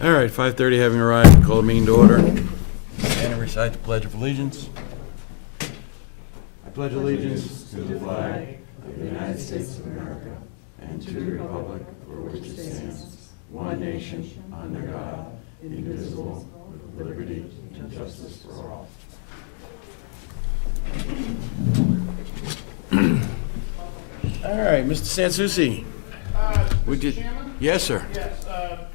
All right, 5:30 having arrived, call the meeting to order. And recite the Pledge of Allegiance. I pledge allegiance to the flag of the United States of America and to the republic for which it stands, one nation, under God, indivisible, with liberty and justice for all. All right, Mr. Sansucci. Mr. Chairman? Yes, sir. Yes,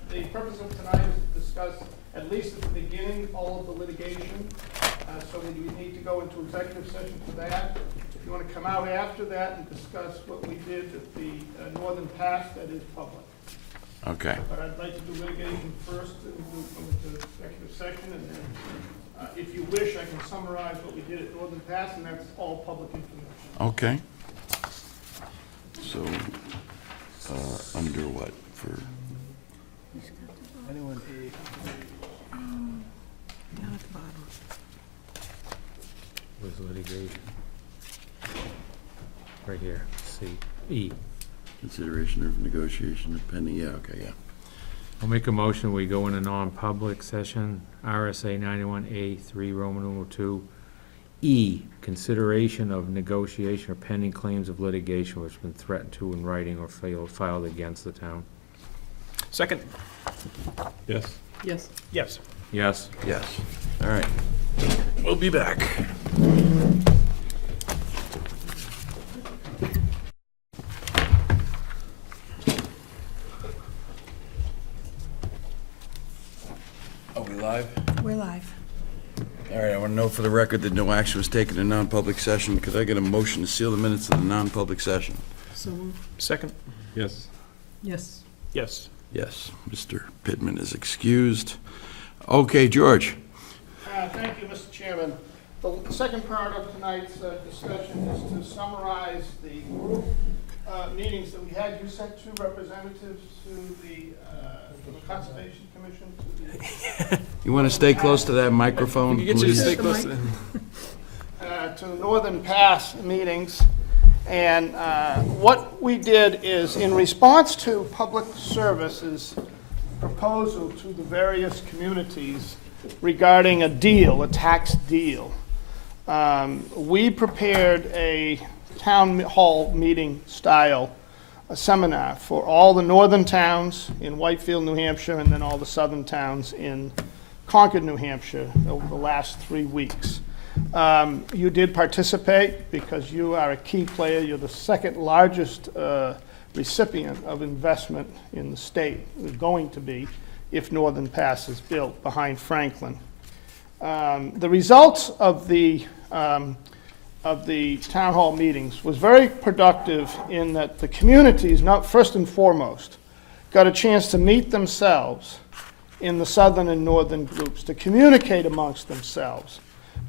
the purpose of tonight is to discuss, at least at the beginning, all of the litigation. So we need to go into executive session for that. If you want to come out after that and discuss what we did at the Northern Pass, that is public. Okay. But I'd like to do litigation first and go into executive session, and then, if you wish, I can summarize what we did at Northern Pass, and that's all public information. Okay. So, under what, for, Anyone? Down at the bottom. Was litigation. Right here, C, E. consideration of negotiation of pending, yeah, okay, yeah. I'll make a motion, we go in a non-public session, RSA 91A3, Roman numeral 2. E, consideration of negotiation or pending claims of litigation which have been threatened to in writing or filed against the town. Second. Yes. Yes. Yes. Yes. Yes. All right. We'll be back. Are we live? We're live. All right, I want to note for the record that no action was taken in non-public session. Could I get a motion to seal the minutes of the non-public session? So moved. Second. Yes. Yes. Yes. Yes, Mr. Pittman is excused. Okay, George. Thank you, Mr. Chairman. The second part of tonight's discussion is to summarize the group meetings that we had. You sent two representatives to the Conservation Commission. You want to stay close to that microphone, You get you to please? stay close to To the Northern Pass meetings. And what we did is, in response to Public Service's proposal to the various communities regarding a deal, a tax deal, we prepared a town hall meeting style seminar for all the northern towns in Whitefield, New Hampshire, and then all the southern towns in Concord, New Hampshire, over the last 3 weeks. You did participate because you are a key player. You're the second largest recipient of investment in the state. You're going to be if Northern Pass is built behind Franklin. The results of the town hall meetings was very productive in that the communities, not first and foremost, got a chance to meet themselves in the southern and northern groups, to communicate amongst themselves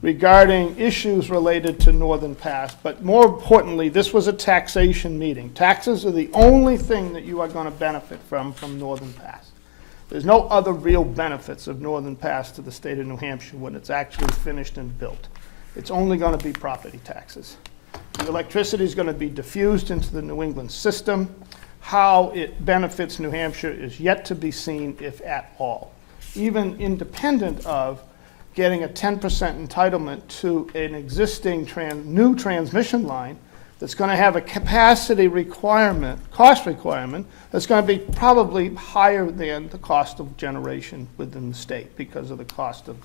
regarding issues related to Northern Pass. But more importantly, this was a taxation meeting. Taxes are the only thing that you are going to benefit from Northern Pass. There's no other real benefits of Northern Pass to the state of New Hampshire when it's actually finished and built. It's only going to be property taxes. The electricity is going to be diffused into the New England system. How it benefits New Hampshire is yet to be seen, if at all. Even independent of getting a 10% entitlement to an existing new transmission line that's going to have a capacity requirement, cost requirement, that's going to be probably higher than the cost of generation within the state because of the cost of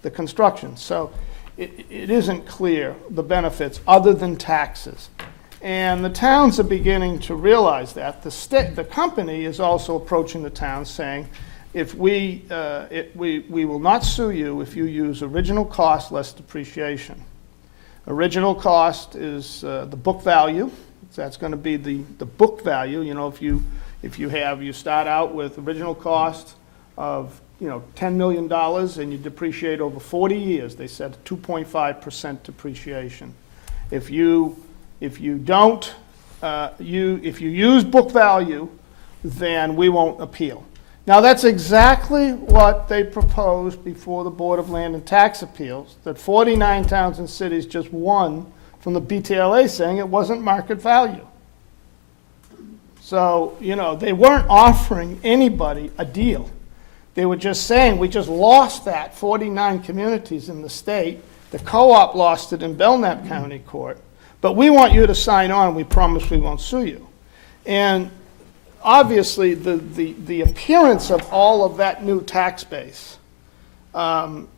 the construction. So it isn't clear the benefits other than taxes. And the towns are beginning to realize that. The company is also approaching the towns saying, if we will not sue you if you use original cost less depreciation. Original cost is the book value. That's going to be the book value. You know, if you start out with original cost of $10 million and you depreciate over 40 years, they said 2.5% depreciation. If you don't if you use book value, then we won't appeal. Now, that's exactly what they proposed before the Board of Land and Tax Appeals, that 49 towns and cities just won from the BTLA saying it wasn't market value. So, they weren't offering anybody a deal. They were just saying, we just lost that, 49 communities in the state. The co-op lost it in Belknap County Court. But we want you to sign on, we promise we won't sue you. And obviously, the appearance of all of that new tax base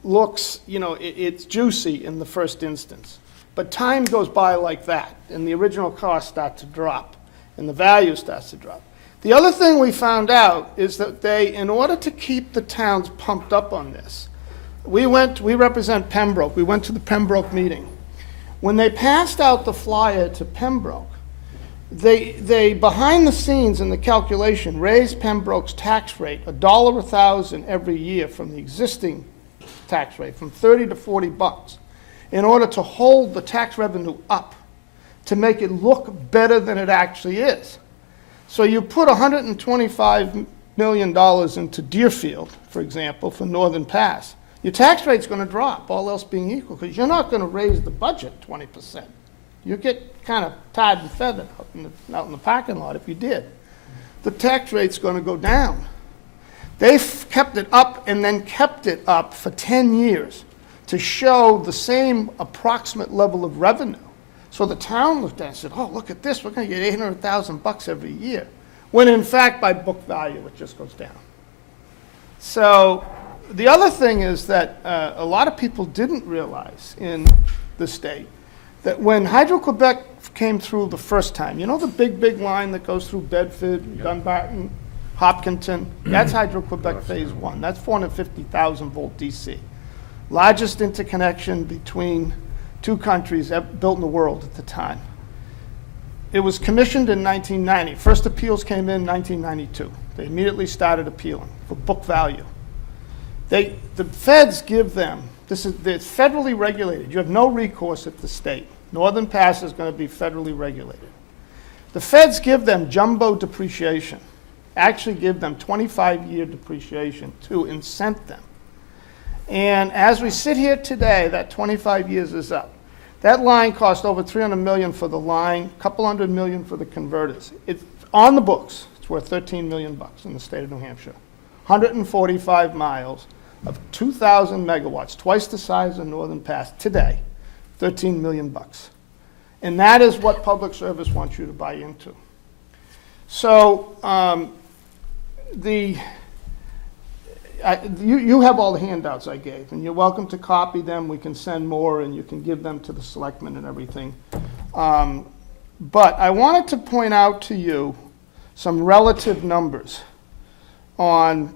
looks, it's juicy in the first instance. But time goes by like that, and the original costs start to drop, and the value starts to drop. The other thing we found out is that they, in order to keep the towns pumped up on this, we represent Pembroke, we went to the Pembroke meeting. When they passed out the flyer to Pembroke, they behind the scenes in the calculation, raised Pembroke's tax rate $1 a thousand every year from the existing tax rate, from 30 to 40 bucks, in order to hold the tax revenue up, to make it look better than it actually is. So you put $125 million into Deerfield, for example, for Northern Pass. Your tax rate's going to drop, all else being equal, because you're not going to raise the budget 20%. You get kind of tied and feathered out in the parking lot if you did. The tax rate's going to go down. They've kept it up and then kept it up for 10 years to show the same approximate level of revenue. So the town looked at it and said, oh, look at this, we're going to get $800,000 every year. When in fact, by book value, it just goes down. So the other thing is that a lot of people didn't realize in the state that when Hydro-Quebec came through the first time, you know the big line that goes through Bedford, Dunbarton, Hopkinton? That's Hydro-Quebec Phase 1. That's 450,000 volt DC. Largest interconnection between two countries built in the world at the time. It was commissioned in 1990. First appeals came in 1992. They immediately started appealing for book value. The feds give them, it's federally regulated. You have no recourse at the state. Northern Pass is going to be federally regulated. The feds give them jumbo depreciation, actually give them 25-year depreciation to incent them. And as we sit here today, that 25 years is up. That line cost over $300 million for the line, a couple $100 million for the converters. It's on the books. It's worth $13 million in the state of New Hampshire. 145 miles of 2,000 megawatts, twice the size of Northern Pass today, $13 million. And that is what public service wants you to buy into. So you have all the handouts I gave, and you're welcome to copy them. We can send more, and you can give them to the selectmen and everything. But I wanted to point out to you some relative numbers on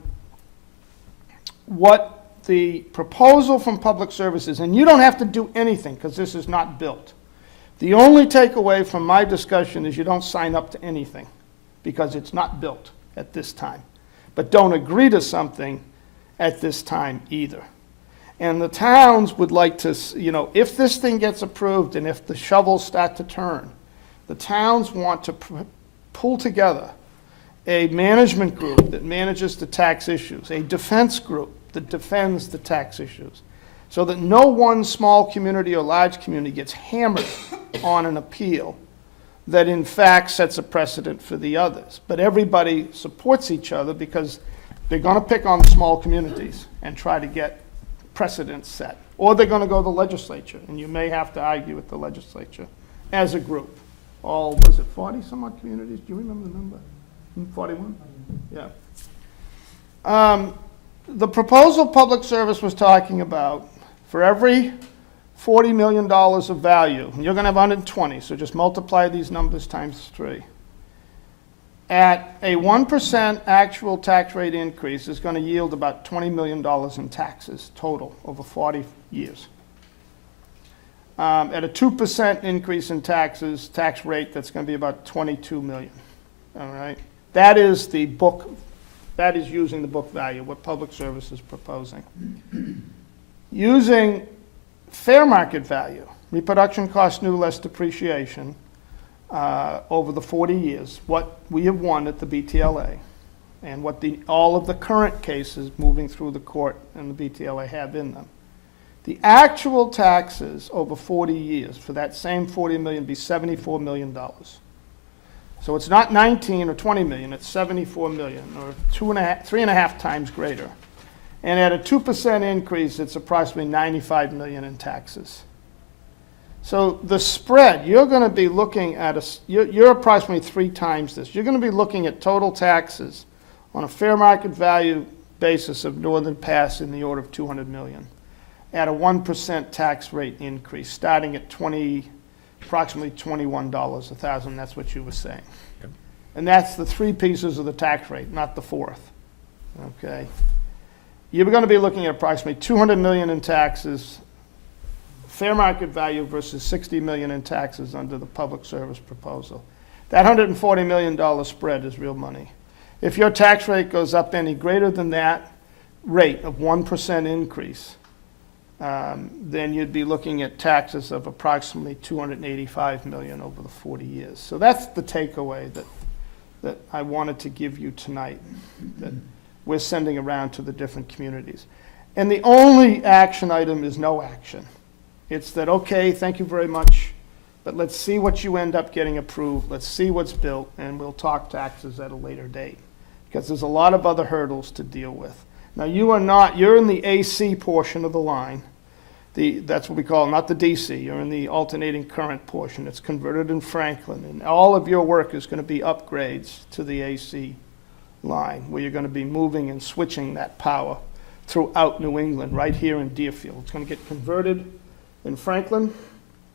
what the proposal from Public Services, and you don't have to do anything because this is not built. The only takeaway from my discussion is you don't sign up to anything because it's not built at this time. But don't agree to something at this time either. And the towns would like to, if this thing gets approved and if the shovels start to turn, the towns want to pull together a management group that manages the tax issues, a defense group that defends the tax issues, so that no one small community or large community gets hammered on an appeal that in fact sets a precedent for the others. But everybody supports each other because they're going to pick on the small communities and try to get precedents set. Or they're going to go to the legislature, and you may have to argue with the legislature as a group. All, was it 40 some odd communities? Do you remember the number? 41? Yeah. The proposal Public Service was talking about, for every $40 million of value, and you're going to have 120, so just multiply these numbers times 3. At a 1% actual tax rate increase is going to yield about $20 million in taxes total over 40 years. At a 2% increase in taxes, tax rate, that's going to be about $22 million. All right? That is the book, that is using the book value, what Public Service is proposing. Using fair market value, reproduction cost new less depreciation, over the 40 years, what we have won at the BTLA, and what all of the current cases moving through the court and the BTLA have in them. The actual taxes over 40 years for that same 40 million be $74 million. So it's not 19 or 20 million, it's 74 million, or 3.5 times greater And at a 2% increase, it's approximately 95 million in taxes. So the spread, you're going to be looking at you're approximately 3 times this. You're going to be looking at total taxes on a fair market value basis of Northern Pass in the order of 200 million at a 1% tax rate increase, starting at approximately $21 a thousand. That's what you were saying. Yep. And that's the 3 pieces of the tax rate, not the 4th. Okay. You're going to be looking at approximately 200 million in taxes, fair market value versus 60 million in taxes under the public service proposal. That $140 million spread is real money. If your tax rate goes up any greater than that rate of 1% increase, then you'd be looking at taxes of approximately 285 million over the 40 years. So that's the takeaway that I wanted to give you tonight, that we're sending around to the different communities. And the only action item is no action. It's that, okay, thank you very much, but let's see what you end up getting approved. Let's see what's built, and we'll talk taxes at a later date, because there's a lot of other hurdles to deal with. Now, you're in the AC portion of the line. That's what we call, not the DC. You're in the alternating current portion. It's converted in Franklin, and all of your work is going to be upgrades to the AC line, where you're going to be moving and switching that power throughout New England, right here in Deerfield. It's going to get converted in Franklin,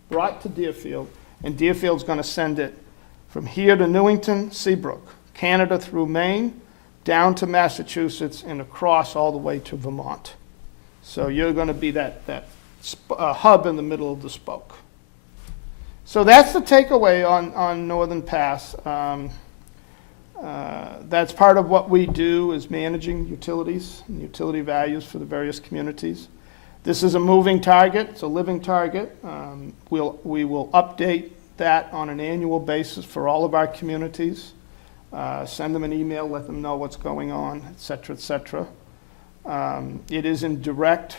brought to Deerfield, and Deerfield's going to send it from here to Newington, Seabrook, Canada through Maine, down to Massachusetts, and across all the way to Vermont. So you're going to be that hub in the middle of the spoke. So that's the takeaway on Northern Pass. That's part of what we do, is managing utilities and utility values for the various communities. This is a moving target. It's a living target. We will update that on an annual basis for all of our communities. Send them an email, let them know what's going on, et cetera, et cetera. It is in direct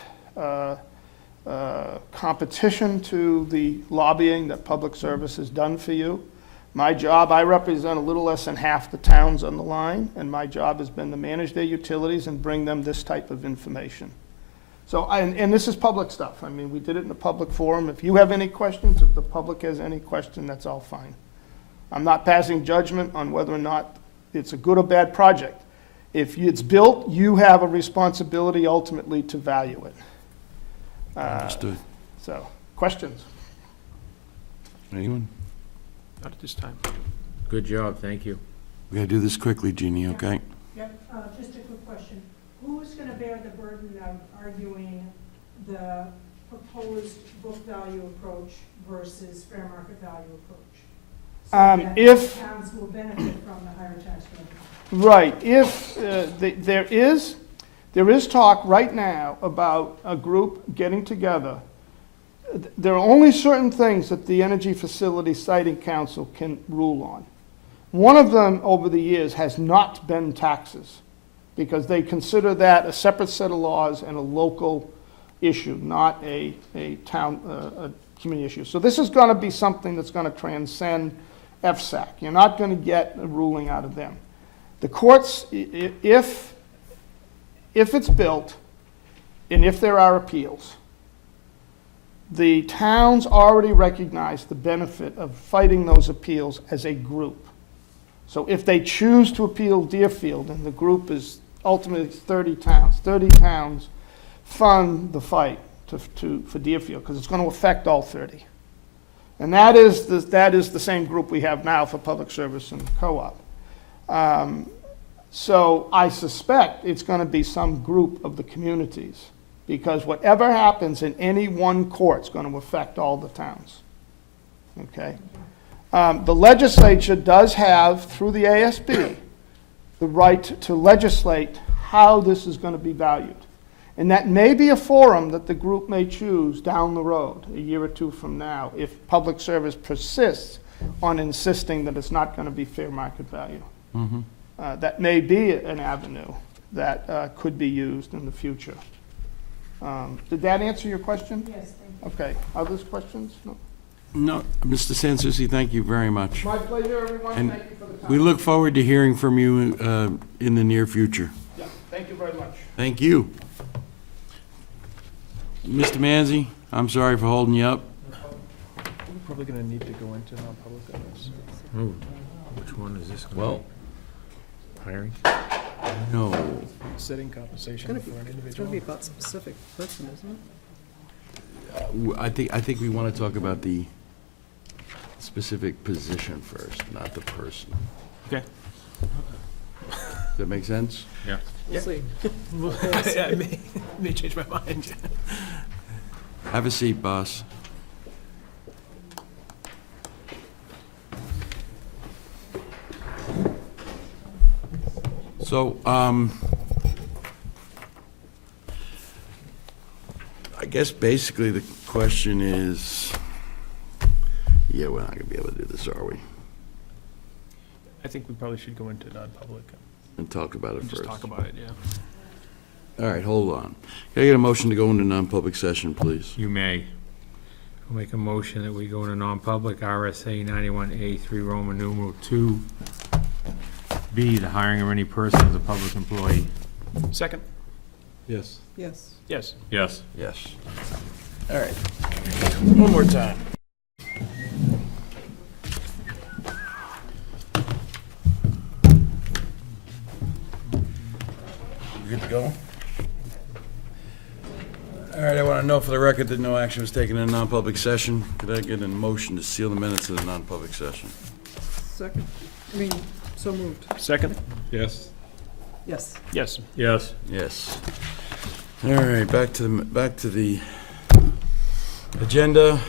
competition to the lobbying that Public Service has done for you. My job, I represent a little less than half the towns on the line, and my job has been to manage their utilities and bring them this type of information. So, and this is public stuff. I mean, we did it in a public forum. If you have any questions, if the public has any question, that's all fine. I'm not passing judgment on whether or not it's a good or bad project. If it's built, you have a responsibility ultimately to value it. Understood. So, questions? Anyone? Not at this time. Good job, thank you. We gotta do this quickly, Jeannie, okay? Yep, just a quick question. Who is going to bear the burden of arguing the proposed book value approach versus fair market value approach? So that If towns will benefit from the higher tax revenue. Right, if there is talk right now about a group getting together. There are only certain things that the Energy Facility Siting Council can rule on. One of them over the years has not been taxes, because they consider that a separate set of laws and a local issue, not a town, a community issue. So this is going to be something that's going to transcend FSAC. You're not going to get a ruling out of them. The courts, if it's built, and if there are appeals, the towns already recognize the benefit of fighting those appeals as a group. So if they choose to appeal Deerfield, and the group is ultimately 30 towns fund the fight for Deerfield, because it's going to affect all 30. And that is the same group we have now for Public Service and Co-op. So I suspect it's going to be some group of the communities, because whatever happens in any one court is going to affect all the towns. Okay? The legislature does have, through the ASB, the right to legislate how this is going to be valued. And that may be a forum that the group may choose down the road, a year or two from now, if Public Service persists on insisting that it's not going to be fair market value. Mm-hmm. That may be an avenue that could be used in the future. Did that answer your question? Yes, thank you. Okay. Other questions? No? No, Mr. Sansucci, thank you very much. My pleasure, everyone. And Thank you for the time. we look forward to hearing from you in the near future. Yeah, thank you very much. Thank you. Mr. Manzi, I'm sorry for holding you up. We're probably gonna need to go into non-public on this. Ooh, which one is this? Well, Hiring? no. Setting compensation Gonna for an It's gonna individual. be about specific person, isn't it? I think we want to talk about the specific position first, not the person. Okay. Does that make sense? Yeah. We'll see. I may change my mind. Have a seat, boss. So, I guess basically the question is, yeah, we're not gonna be able to do this, are we? I think we probably should go into non-public And talk about it and first. just talk about it, yeah. All right, hold on. Can I get a motion to go into non-public session, please? You may. I'll make a motion that we go into non-public, RSA 91A3, Roman numeral 2, B, the hiring of any person as a public employee. Second? Yes. Yes. Yes. Yes. Yes. All right. One more time. Good to go? All right, I want to know for the record that no action was taken in a non-public session. Could I get a motion to seal the minutes of the non-public session? Second, so moved. Second? Yes. Yes. Yes. Yes. Yes. All right, back to the agenda.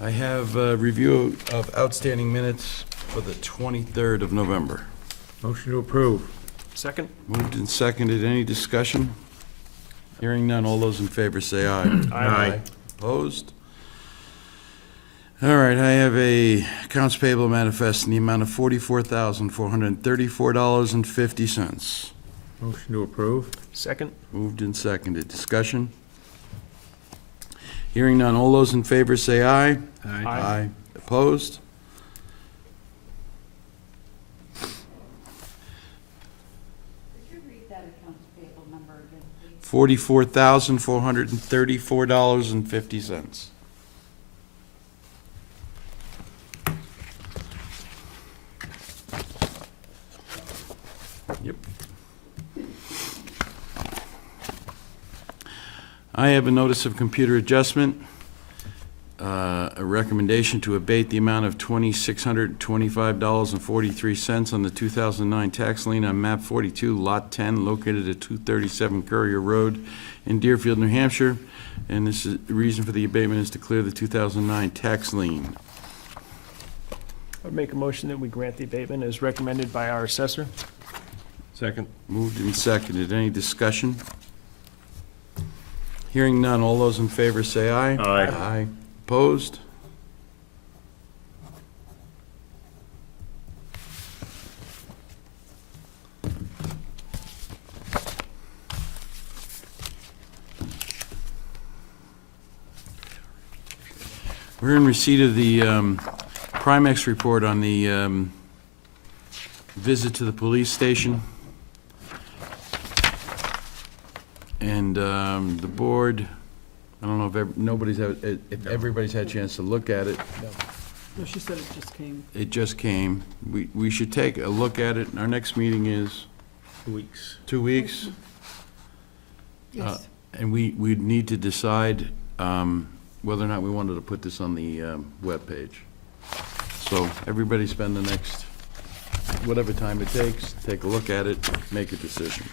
I have a review of outstanding minutes for the 23rd of November. Motion to approve. Second? Moved and seconded. Any discussion? Hearing none. All those in favor say aye. Aye. Opposed? All right, I have a accounts payable manifest in the amount of $44,434.50. Motion to approve. Second? Moved and seconded. Discussion? Hearing none. All those in favor say aye. Aye. Opposed? Could you read that accounts payable number again, please? $44,434.50. Yep. I have a notice of computer adjustment, a recommendation to abate the amount of $2,625.43 on the 2009 tax lien on map 42, lot 10, located at 237 Courier Road in Deerfield, New Hampshire. And this is, the reason for the abatement is to clear the 2009 tax lien. I'd make a motion that we grant the abatement as recommended by our assessor. Second. Moved and seconded. Any discussion? Hearing none. All those in favor say aye. Aye. Aye. Opposed? We're in receipt of the Primex report on the visit to the police station. And the board, I don't know if everybody's had a chance to look at it. No, she said it just came. It just came. We should take a look at it. Our next meeting is 2 weeks. 2 weeks. Yes. And we'd need to decide whether or not we wanted to put this on the webpage. So everybody spend the next, whatever time it takes, take a look at it, make a decision.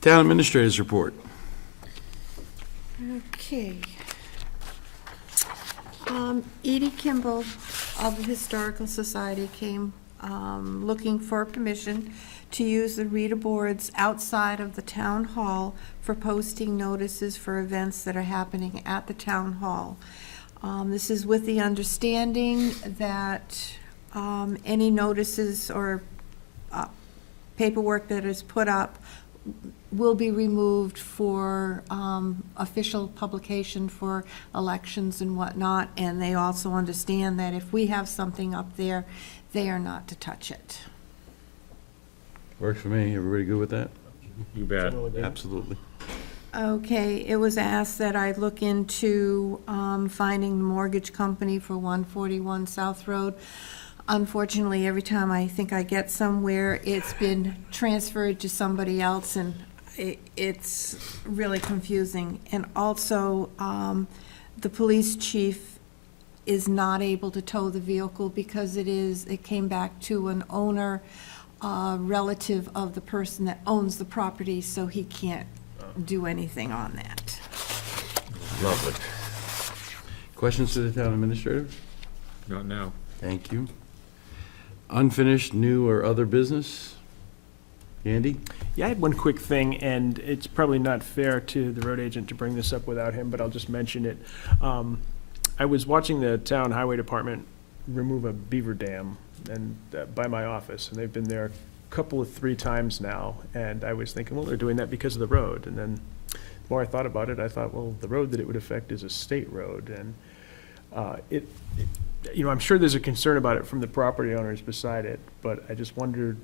Town Administrator's Report. Okay. Edie Kimball of the Historical Society came looking for permission to use the reader boards outside of the town hall for posting notices for events that are happening at the town hall. This is with the understanding that any notices or paperwork that is put up will be removed for official publication for elections and whatnot, and they also understand that if we have something up there, they are not to touch it. Works for me. Everybody good with that? You bet. General agreement. Absolutely. Okay, it was asked that I look into finding the mortgage company for 141 South Road. Unfortunately, every time I think I get somewhere, it's been transferred to somebody else, and it's really confusing. And also, the police chief is not able to tow the vehicle because it came back to an owner, relative of the person that owns the property, so he can't do anything on that. Lovely. Questions to the town administrator? Not now. Thank you. Unfinished, new, or other business? Andy? Yeah, I had one quick thing, and it's probably not fair to the road agent to bring this up without him, but I'll just mention it. I was watching the town highway department remove a beaver dam and by my office, and they've been there three times now, and I was thinking, well, they're doing that because of the road, and then the more I thought about it, I thought, well, the road that it would affect is a state road, and I'm sure there's a concern about it from the property owners beside it, but I just wondered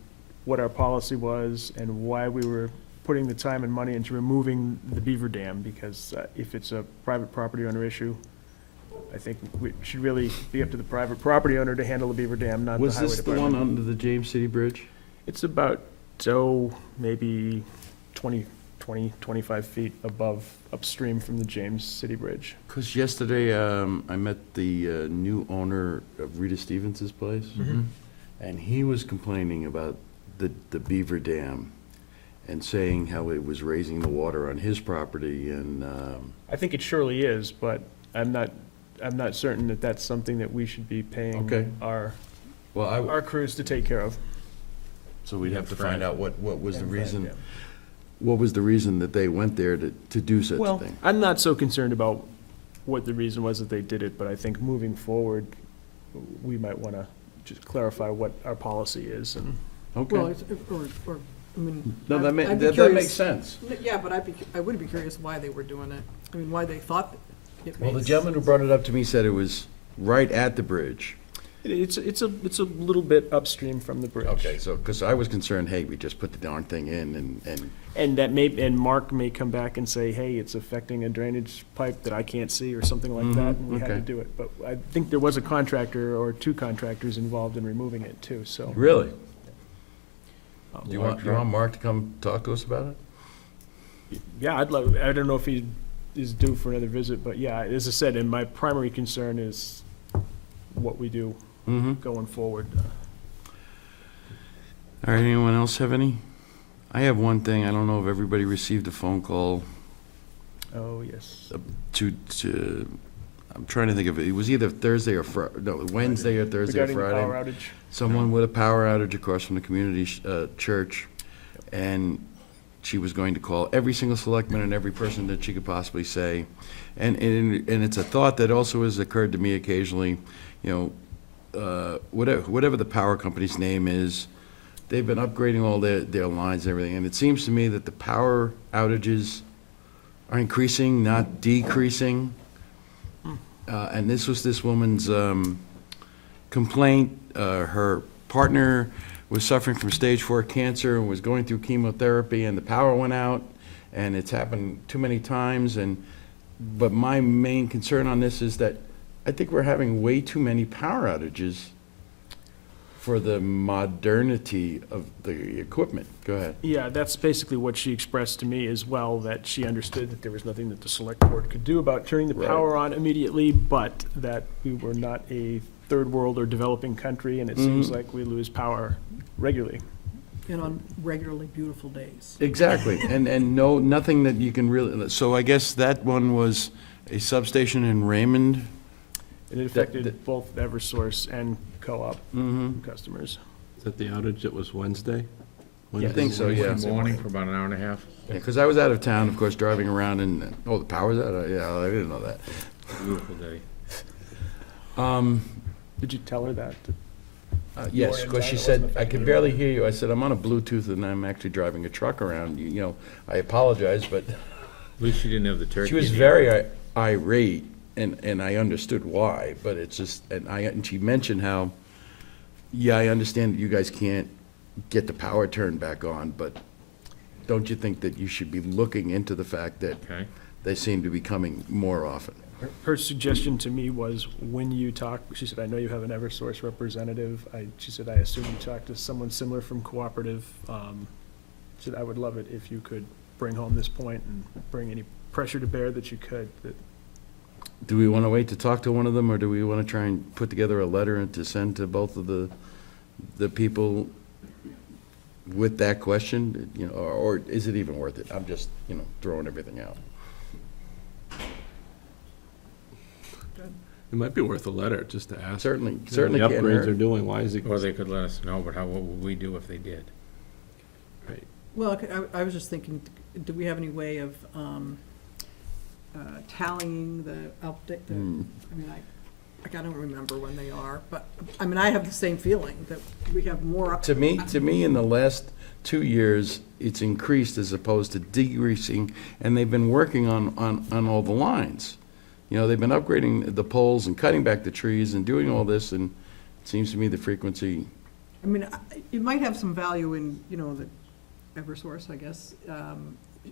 what our policy was and why we were putting the time and money into removing the beaver dam, because if it's a private property owner issue, I think it should really be up to the private property owner to handle the beaver dam, not the Was highway this the department. one under the James City Bridge? It's about, maybe 25 feet upstream from the James City Bridge. Because yesterday, I met the new owner of Rita Stevens's place, and he was complaining about the beaver dam and saying how it was raising the water on his property, and, I think it surely is, but I'm not certain that that's something that we should be paying Okay. our well, crews to take care of. so we'd have to find out what was the And reason, yeah. what was the reason that they went there to do such a Well, thing? I'm not so concerned about what the reason was that they did it, but I think moving forward, we might want to just clarify what our policy is, and Well, Okay. I mean. No, I'd- that I'd be makes curious- sense. Yeah, but I would be curious why they were doing it. I mean, why they thought it made. Well, the gentleman who brought it up to me said it was right at the bridge. it's a little bit upstream from the bridge. Okay, so, because I was concerned, hey, we just put the darn thing in and, And Mark may come back and say, hey, it's affecting a drainage pipe that I can't see or something like that, and we had to okay. do it. But I think there was a contractor or two contractors involved in removing it too, so. really? um, Do you want Mark to come talk to us about it? Yeah, I don't know if he is due for another visit, but yeah, as I said, and my primary concern is what we do Mm-hmm. going forward. All right, anyone else have any? I have one thing, I don't know if everybody received a phone call Oh, yes. to, I'm trying to think of it, it was either Thursday or Wednesday or Thursday or Regarding the Friday. power outage. Someone with a power outage across from the community church, and she was going to call every single selectman and every person that she could possibly say. And it's a thought that also has occurred to me occasionally, whatever the power company's name is, they've been upgrading all their lines and everything, and it seems to me that the power outages are increasing, not decreasing. And this was this woman's complaint. Her partner was suffering from stage 4 cancer and was going through chemotherapy, and the power went out, and it's happened too many times. But my main concern on this is that I think we're having way too many power outages for the modernity of the equipment. Go ahead. Yeah, that's basically what she expressed to me as well, that she understood that there was nothing that the select board could do about turning the Right. power on immediately, but that we were not a third world or developing country, and it seems like we lose power regularly. And on regularly beautiful days. Exactly, and nothing that you can really, so I guess that one was a substation in Raymond. And it affected both Eversource and co-op customers. Is that the outage that was Wednesday? I think so, yeah. Wednesday morning for about an hour and a half. Because I was out of town, of course, driving around, and, oh, the power's out? Yeah, I didn't know that. Beautiful day. Did you tell her that? Yes, because she said, I could barely hear you. I said, I'm on a Bluetooth and I'm actually driving a truck around. I apologize, but At least you didn't have the turkey. she was in the very irate, and I understood why, but it's just, and she mentioned how, yeah, I understand that you guys can't get the power turned back on, but don't you think that you should be looking into the fact that Okay. they seem to be coming more often? Her suggestion to me was, when you talk, she said, I know you have an Eversource representative. She said, I assume you talked to someone similar from Cooperative. She said, I would love it if you could bring home this point and bring any pressure to bear that you could. Do we want to wait to talk to one of them, or do we want to try and put together a letter and to send to both of the people with that question, you know, or is it even worth it? I'm just, you know, throwing everything out. It might be worth a letter, just to ask. Certainly, You know, certainly the can't upgrades hurt. they're doing, why is it? Or they could let us know, but what would we do if they did? Well, I was just thinking, do we have any way of tallying the update? I mean, I don't remember when they are, but, I mean, I have the same feeling that we have more. To me, in the last 2 years, it's increased as opposed to decreasing, and they've been working on all the lines. You know, they've been upgrading the poles and cutting back the trees and doing all this, and it seems to me the frequency, I mean, it might have some value in, you know, that Eversource, I guess,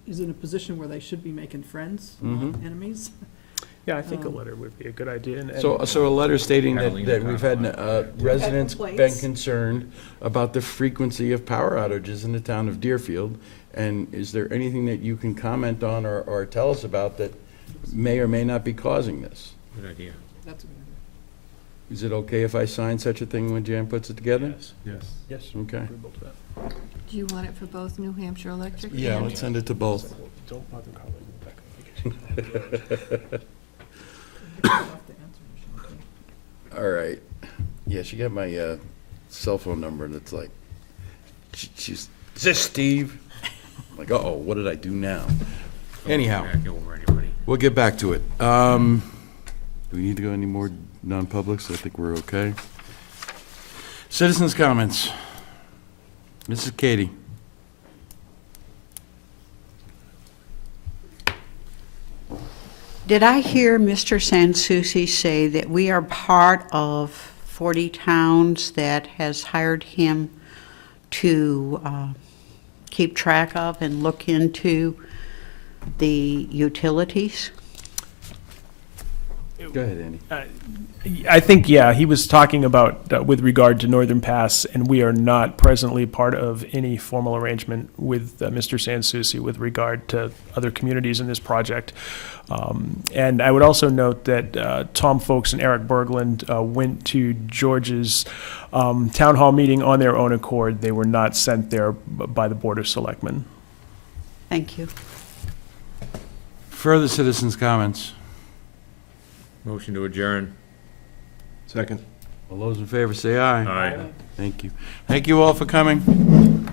is in a position where they should be making friends, not enemies. Yeah, I think a letter would be a good idea. and- so a letter stating that Catalina we've had residents been complaints. concerned about the frequency of power outages in the town of Deerfield, and is there anything that you can comment on or tell us about that may or may not be causing this? Good idea. That's a good idea. Is it okay if I sign such a thing when Jan puts it together? Yes. Yes. Okay. Agreeable to that. Do you want it for both New Hampshire Electric and? Yeah, let's send it to both. Don't bother calling Rebecca. Off the answer machine, too. All right. Yeah, she got my cell phone number, and it's like, she's, is this Steve? I'm like, uh-oh, what did I do now? Anyhow, Back over anybody. we'll get back to it. Do we need to go any more non-publics? I think we're okay. Citizens' comments. Mrs. Katie. Did I hear Mr. Sansucci say that we are part of 40 towns that has hired him to keep track of and look into the utilities? Go ahead, Andy. I think, yeah, he was talking about with regard to Northern Pass, and we are not presently part of any formal arrangement with Mr. Sansucci with regard to other communities in this project. And I would also note that Tom Folks and Eric Berglund went to George's town hall meeting on their own accord. They were not sent there by the Board of Selectmen. Thank you. Further citizens' comments. Motion to adjourn. Second. All those in favor say aye. Aye. Thank you. Thank you all for coming.